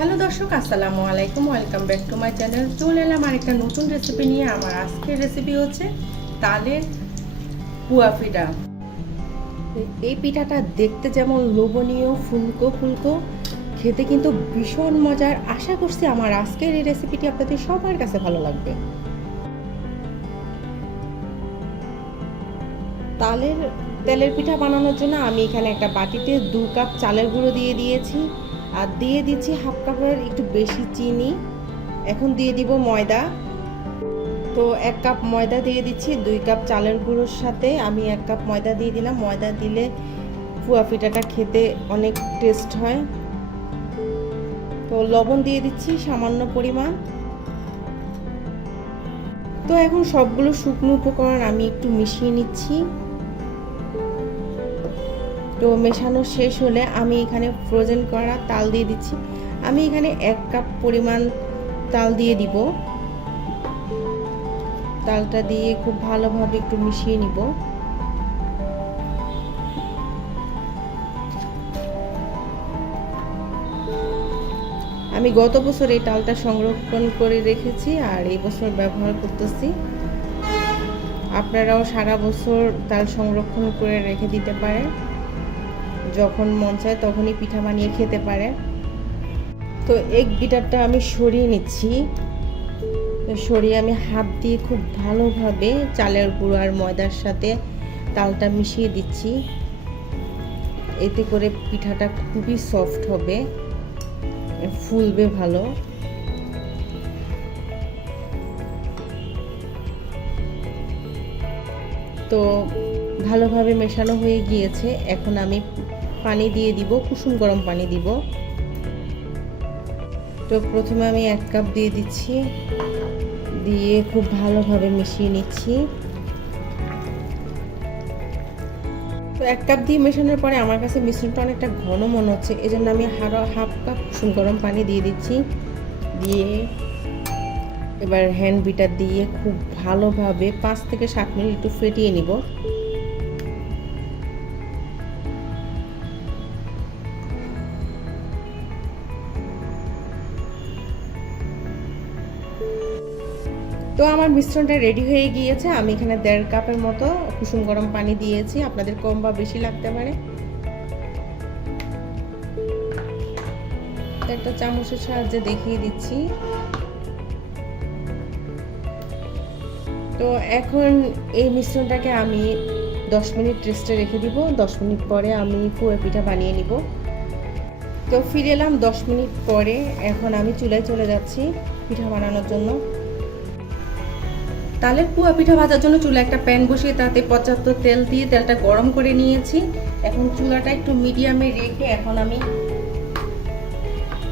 Hello দর্শক, আসসালামু আলাইকুম। Welcome back to my channel চলে এলাম আরেকটা নতুন রেসিপি নিয়ে। আমার আজকের রেসিপি হচ্ছে তালের পুয়া পিঠা। এই পিঠাটা দেখতে যেমন লোভনীয়, ফুলকো ফুলকো, খেতে কিন্তু ভীষণ মজার। আশা করছি আমার আজকের এই রেসিপিটি আপনাদের সবার কাছে ভালো লাগবে। তালের, তেলের পিঠা বানানোর জন্য আমি এখানে একটা বাটিতে দু কাপ চালের গুঁড়ো দিয়ে দিয়েছি। আর দিয়ে দিচ্ছি হাফ কাপের একটু বেশি চিনি। এখন দিয়ে দিব ময়দা। তো এক কাপ ময়দা দিয়ে দিচ্ছি, দুই কাপ চালের গুঁড়োর সাথে। আমি এক কাপ ময়দা দিয়ে দিলাম। ময়দা দিলে পুয়া পিঠাটা খেতে অনেক টেস্ট হয়। তো লবণ দিয়ে দিচ্ছি সামান্য পরিমাণ। তো এখন সবগুলো শুকনো উপকরণ আমি একটু মিশিয়ে নিচ্ছি। তো মেশানো শেষ হলে আমি এখানে ফ্রোজেন করা তাল দিয়ে দিচ্ছি। আমি এখানে এক কাপ পরিমাণ তাল দিয়ে দিব। তালটা দিয়ে খুব ভালোভাবে একটু মিশিয়ে নিব। আমি গত বছর এই তালটা সংরক্ষণ করে রেখেছি আর এই বছর ব্যবহার করতেছি। আপনারাও সারা বছর তাল সংরক্ষণ করে রেখে দিতে পারেন। যখন মন চায় তখনই পিঠা বানিয়ে খেতে পারে। তো এগ বিটারটা আমি সরিয়ে নিচ্ছি। সরিয়ে আমি হাত দিয়ে খুব ভালোভাবে চালের গুঁড়ো আর ময়দার সাথে তালটা মিশিয়ে দিচ্ছি। এতে করে পিঠাটা খুবই সফট হবে, ফুলবে ভালো। তো ভালোভাবে মেশানো হয়ে গিয়েছে। এখন আমি পানি দিয়ে দিব, কুসুম গরম পানি দিব। তো প্রথমে আমি এক কাপ দিয়ে দিচ্ছি, দিয়ে খুব ভালোভাবে মিশিয়ে নিচ্ছি। তো এক কাপ দিয়ে মেশানোর পরে আমার কাছে মিশ্রণটা অনেকটা ঘন মনে হচ্ছে এই জন্য আমি আরও হাফ কাপ কুসুম গরম পানি দিয়ে দিচ্ছি। দিয়ে এবার হ্যান্ড বিটার দিয়ে খুব ভালোভাবে পাঁচ থেকে সাত মিনিট একটু ফেটিয়ে নিব। তো আমার মিশ্রণটা রেডি হয়ে গিয়েছে। আমি এখানে দেড় কাপের মতো কুসুম গরম পানি দিয়েছি। আপনাদের কম বা বেশি লাগতে পারে। একটা চামচের সাহায্যে দেখিয়ে দিচ্ছি। তো এখন এই মিশ্রণটাকে আমি দশ মিনিট রেস্টে রেখে দিব। দশ মিনিট পরে আমি পুয়া পিঠা বানিয়ে নিব। তো ফিরে এলাম দশ মিনিট পরে। এখন আমি চুলায় চলে যাচ্ছি পিঠা বানানোর জন্য। তালের পুয়া পিঠা ভাজার জন্য চুলা একটা প্যান বসিয়ে তাতে পর্যাপ্ত তেল দিয়ে তেলটা গরম করে নিয়েছি। এখন চুলাটা একটু মিডিয়ামে রেখে এখন আমি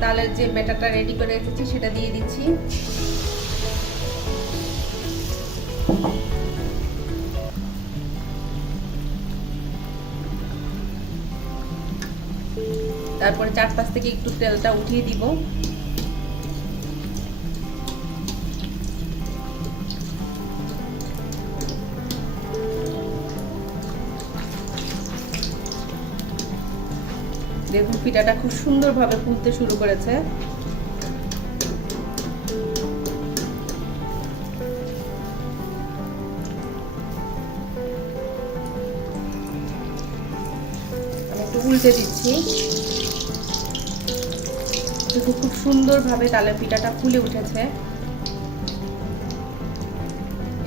তালের যে ব্যাটারটা রেডি করে রেখেছি সেটা দিয়ে দিচ্ছি। তারপরে চার চারপাশ থেকে একটু তেলটা উঠিয়ে দিব। দেখুন পিঠাটা খুব সুন্দরভাবে ফুলতে শুরু করেছে। উল্টে দিচ্ছি। খুব সুন্দরভাবে তালের পিঠাটা ফুলে উঠেছে।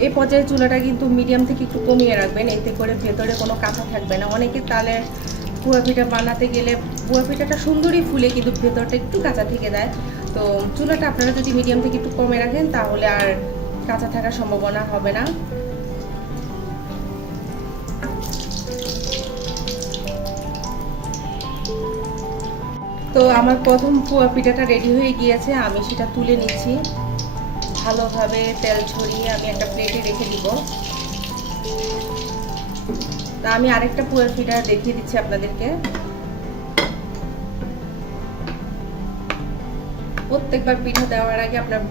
এই পর্যায়ে চুলাটা কিন্তু মিডিয়াম থেকে একটু কমিয়ে রাখবেন, এতে করে ভেতরে কোনো কাঁথা থাকবে না। অনেকে তালের পুয়া পিঠা বানাতে গেলে পুয়া পিঠাটা সুন্দরই ফুলে, কিন্তু ভেতরটা একটু কাঁচা থেকে যায় তো চুলাটা আপনারা যদি মিডিয়াম থেকে একটু কমে রাখেন, তাহলে আর কাঁচা থাকার সম্ভাবনা হবে না। তো আমার প্রথম পুয়া পিঠাটা রেডি হয়ে গিয়েছে, আমি সেটা তুলে নিচ্ছি। ভালোভাবে তেল ছড়িয়ে আমি একটা প্লেটে রেখে দিব। তা আমি আরেকটা পুয়ার পিঠা দেখিয়ে দিচ্ছি আপনাদেরকে। প্রত্যেকবার পিঠা দেওয়ার আগে আপনার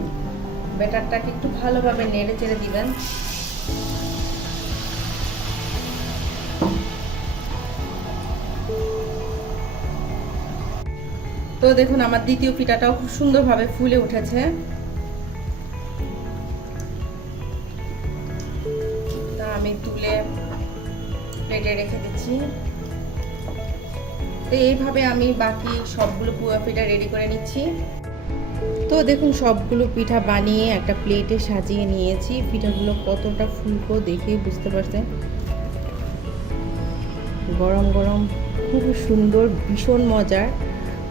ব্যাটারটাকে একটু ভালোভাবে নেড়ে চেড়ে দিবেন। তো দেখুন, আমার দ্বিতীয় পিঠাটাও খুব সুন্দরভাবে ফুলে উঠেছে। তা আমি তুলে প্লেটে রেখে দিচ্ছি। তো এইভাবে আমি বাকি সবগুলো পুয়া পিঠা রেডি করে নিচ্ছি। তো দেখুন, সবগুলো পিঠা বানিয়ে একটা প্লেটে সাজিয়ে নিয়েছি। পিঠাগুলো কতটা ফুলকো দেখে বুঝতে পারছেন? গরম গরম, খুব সুন্দর, ভীষণ মজার।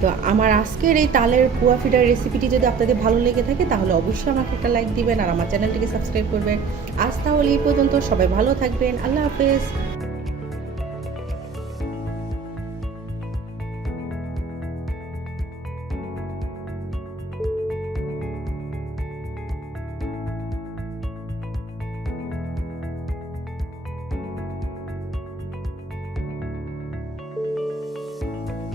তো আমার আজকের এই তালের পুয়া ফিটার রেসিপিটি যদি আপনাদের ভালো লেগে থাকে, তাহলে অবশ্যই আমাকে একটা লাইক দিবেন আর আমার চ্যানেলটিকে সাবস্ক্রাইব করবেন। আজ তাহলে এই পর্যন্ত সবাই ভালো থাকবেন। আল্লাহ হাফেজ।